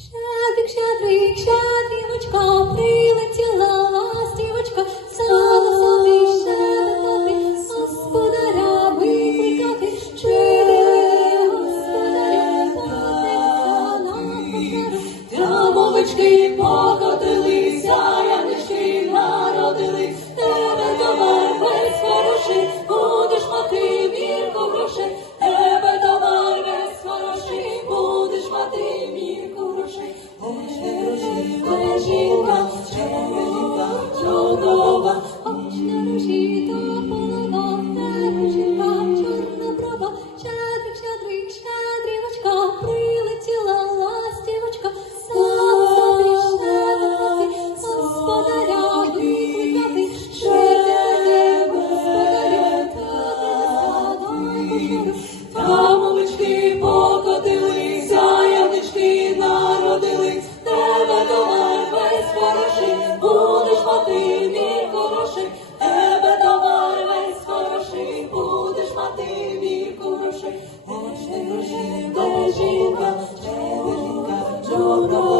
Щедрик, щедрик, щедрівочка, прилетіла ластівочка, стала собі щедрити, господаря викликати, щедрий господаря, подивися на пожару. Травовички покотилися, янички народились, тебе товар весь хороший, будеш мати мірку грошей, тебе товар весь хороший, будеш мати мірку Bożej, bądź nam roślinką, roślinką, Senhor.